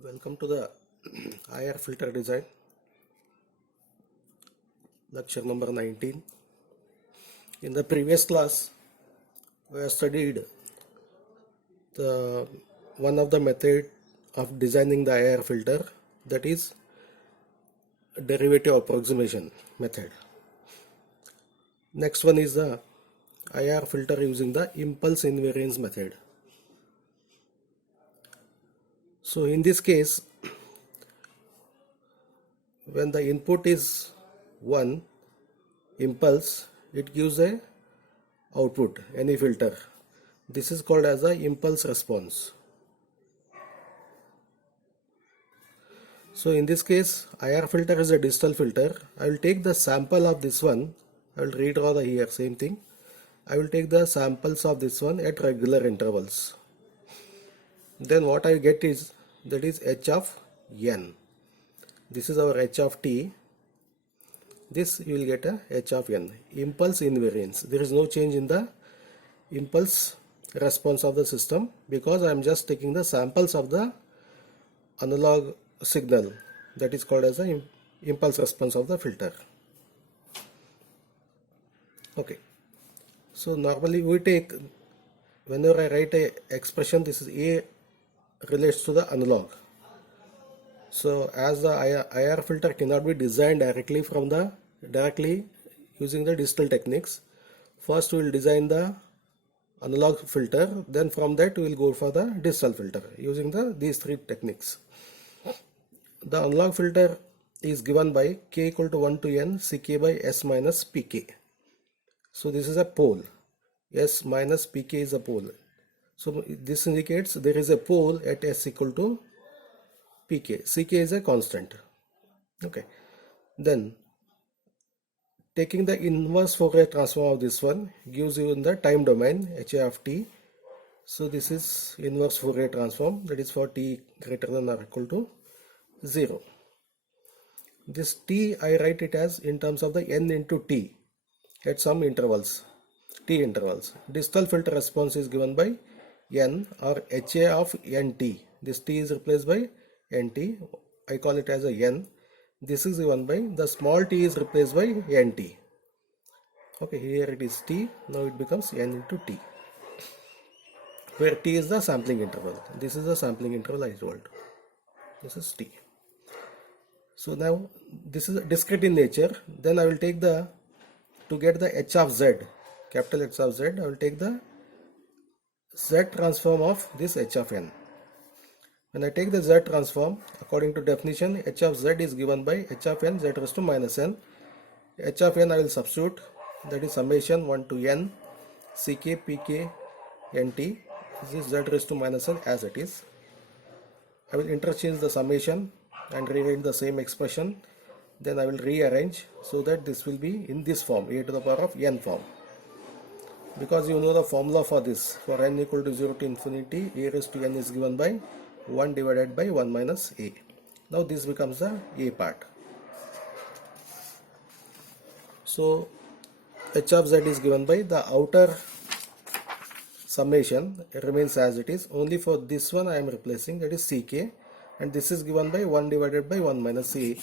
Welcome to the IR filter design, lecture number 19. In the previous class, we have studied the one of the method of designing the IR filter, that is derivative approximation method. Next one is the IR filter using the impulse invariance method. So in this case, when the input is 1 impulse, it gives a output, any filter. This is called as a impulse response. So in this case, IR filter is a digital filter. I will take the sample of this one. I will redraw the here, same thing. I will take the samples of this one at regular intervals. Then what I get is, that is h of n. This is our h of t. This you will get a h of n. Impulse invariance. There is no change in the impulse response of the system because I am just taking the samples of the analog signal. That is called as the impulse response of the filter. Okay. So normally we take, whenever I write a expression, this is A relates to the analog. So as the IR filter cannot be designed directly using the digital techniques, first we will design the analog filter, then from that we will go for the digital filter using these three techniques. The analog filter is given by k equal to 1 to n ck by s minus pk. So this is a pole. S minus pk is a pole. So this indicates there is a pole at s equal to pk. Ck is a constant. Okay. Then taking the inverse Fourier transform of this one gives you in the time domain ha of t. So this is inverse Fourier transform, that is for t greater than or equal to 0. This t I write it as in terms of the n into t at some intervals, t intervals. Digital filter response is given by n or ha of nt. This t is replaced by nt. I call it as a n. This is given by the small t is replaced by nt. Okay, here it is t. Now it becomes n into t, where t is the sampling interval. This is the sampling interval I told. This is t. So now this is discrete in nature. Then I will take to get the h of z, capital H of z, I will take the z transform of this h of n. When I take the z transform, according to definition, h of z is given by h of n z raised to minus n. H of n I will substitute, that is summation 1 to n ck pk nt. This is z raised to minus n as it is. I will interchange the summation and rewrite the same expression. Then I will rearrange so that this will be in this form, a to the power of n form. Because you know the formula for this, for n equal to 0 to infinity, a raised to n is given by 1 divided by 1 minus a. Now this becomes the a part. So h of z is given by the outer summation remains as it is. Only for this one I am replacing, that is ck, and this is given by 1 divided by 1 minus a.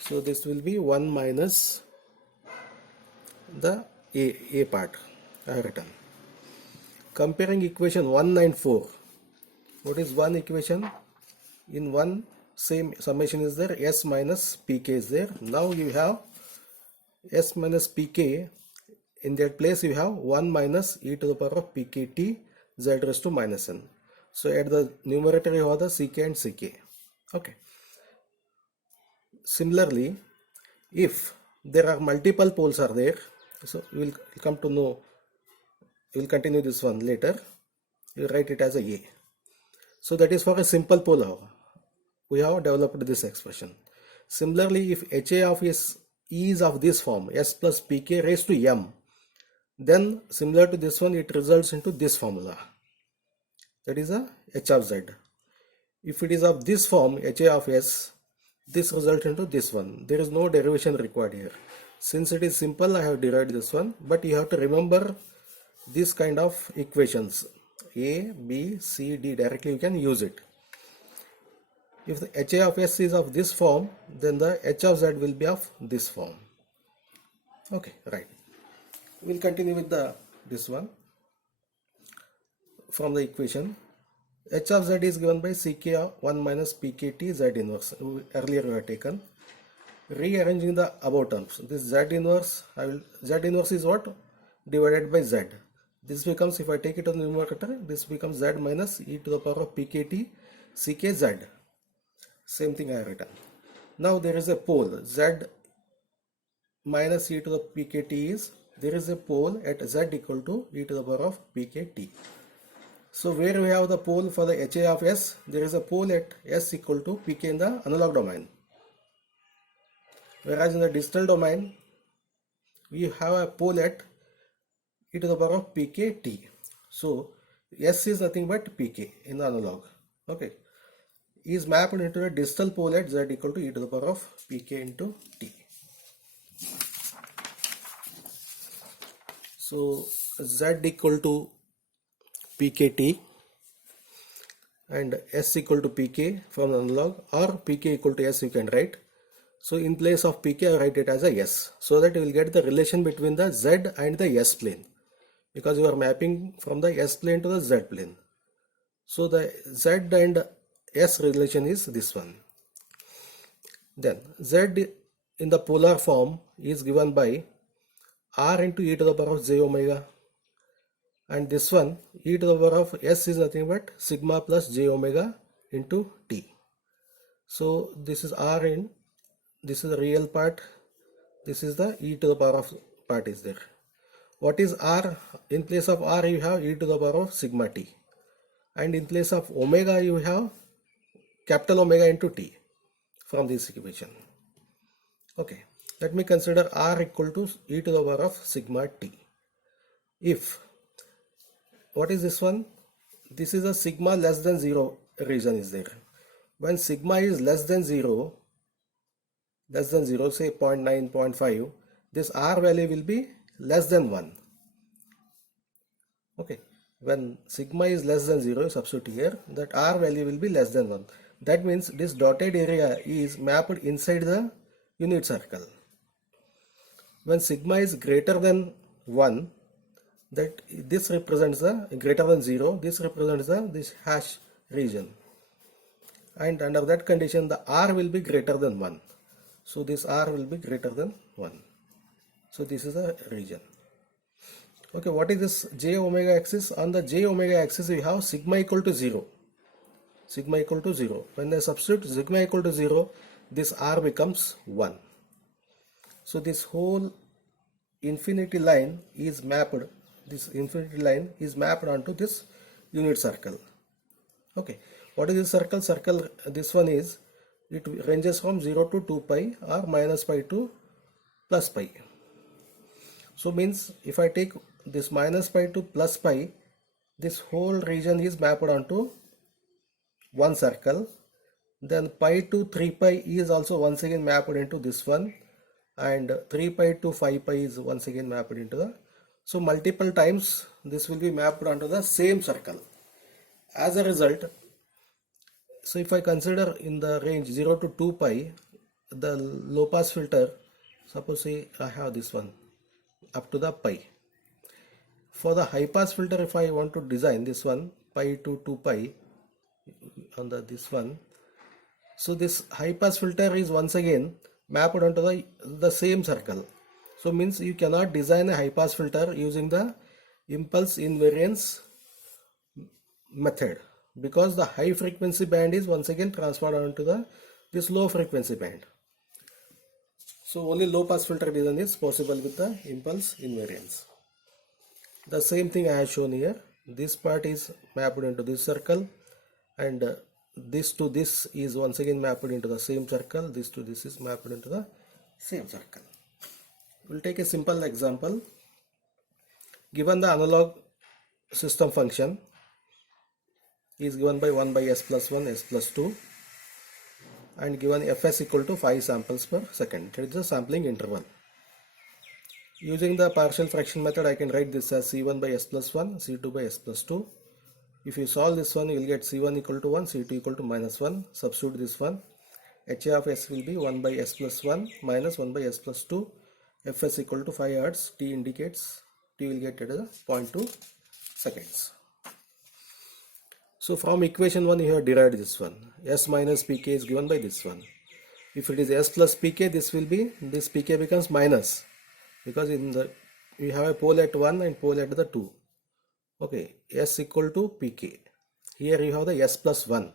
So this will be 1 minus the a part I have written. Comparing equation 194. What is one equation? In one same summation is there, s minus pk is there. Now you have s minus pk, in that place you have 1 minus e to the power of pkt z raised to minus n. So at the numerator you have the ck and ck. Okay. Similarly, if there are multiple poles are there, so we will come to know, we will continue this one later. You write it as a a. So that is for a simple pole. We have developed this expression. Similarly, if ha of s is of this form, s plus pk raised to m, then similar to this one, it results into this formula. That is a h of z. If it is of this form, ha of s, this results into this one. There is no derivation required here. Since it is simple, I have derived this one, but you have to remember this kind of equations. A, B, C, D, directly you can use it. If the HA of S is of this form, then the H of Z will be of this form. Okay, right. We'll continue with this one. From the equation, H of Z is given by Ck of 1 minus Pkt Z inverse. Earlier we have taken. Rearranging the above terms, this Z inverse, Z inverse is what? Divided by Z. This becomes, if I take it on the numerator, this becomes Z minus e to the power of Pkt Ckz. Same thing I have written. Now there is a pole Z minus e to the Pkt is, there is a pole at Z equal to e to the power of Pkt. So where we have the pole for the HA of S, there is a pole at S equal to Pk in the analog domain. Whereas in the digital domain, we have a pole at e to the power of Pkt. So S is nothing but Pk in the analog. Okay, is mapped into a digital pole at Z equal to e to the power of Pk into T. So Z equal to Pkt and S equal to Pk from the analog, or Pk equal to S you can write. So in place of Pk I write it as a S, so that you will get the relation between the Z and the S plane, because you are mapping from the S plane to the Z plane. So the Z and S relation is this one. Then Z in the polar form is given by R into e to the power of j omega, and this one e to the power of S is nothing but sigma plus j omega into T. So this is R in, this is the real part, this is the e to the power of part is there. What is R? In place of R you have e to the power of sigma T, and in place of omega you have capital omega into T from this equation. Okay, let me consider R equal to e to the power of sigma T. If, what is this one? This is a sigma less than 0 region is there. When sigma is less than 0, say 0.9, 0.5, this R value will be less than 1. Okay, when sigma is less than 0, substitute here, that R value will be less than 1. That means this dotted area is mapped inside the unit circle. When sigma is greater than 1, that this represents the greater than 0, this represents the this hash region, and under that condition the R will be greater than 1. So this R will be greater than 1. So this is a region. Okay, what is this j omega axis? On the j omega axis we have sigma equal to 0. Sigma equal to 0. When I substitute sigma equal to 0, this R becomes 1. So this whole infinity line is mapped, onto this unit circle. Okay, what is this circle? This one is, it ranges from 0 to 2 pi or minus pi to plus pi. So means if I take this minus pi to plus pi, this whole region is mapped onto one circle. Then pi to 3 pi is also once again mapped into this one, and 3 pi to 5 pi is once again mapped into the, so multiple times this will be mapped onto the same circle. As a result, so if I consider in the range 0 to 2 pi, the low pass filter, suppose say I have this one up to the pi. For the high pass filter, if I want to design this one pi to 2 pi on this one, so this high pass filter is once again mapped onto the same circle. So means you cannot design a high pass filter using the impulse invariance method, because the high frequency band is once again transferred onto this low frequency band. So only low pass filter design is possible with the impulse invariance. The same thing I have shown here. This part is mapped into this circle, and this to this is once again mapped into the same circle. This to this is mapped into the same circle. We'll take a simple example. Given the analog system function is given by 1 by s plus 1, s plus 2, and given fs equal to 5 samples per second. It is the sampling interval. Using the partial fraction method, I can write this as c1 by s plus 1, c2 by s plus 2. If you solve this one, you will get C1 equal to 1, C2 equal to minus 1. Substitute this one. H of S will be 1 by S plus 1 minus 1 by S plus 2. Fs equal to 5 hertz. T indicates T will get at 0.2 seconds. So from equation 1 you have derived this one. S minus Pk is given by this one. If it is S plus Pk, this Pk becomes minus, because we have a pole at 1 and pole at the 2. Okay, S equal to Pk. Here you have the S plus 1.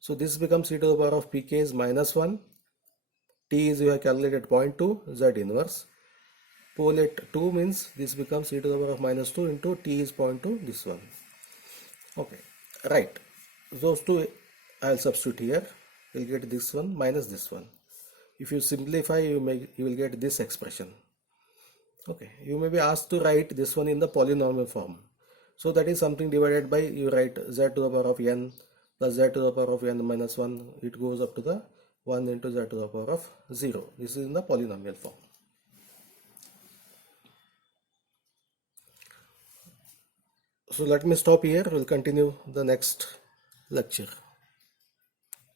So this becomes e to the power of Pk is minus 1. T is you have calculated 0.2, Z inverse. Pole at 2 means this becomes e to the power of minus 2 into T is 0.2, this one. Okay, right. Those two I will substitute here. You will get this one minus this one. If you simplify, you will get this expression. Okay, you may be asked to write this one in the polynomial form. So that is something divided by, you write z to the power of n plus z to the power of n minus 1. It goes up to the 1 into z to the power of 0. This is in the polynomial form. So let me stop here. We'll continue the next lecture.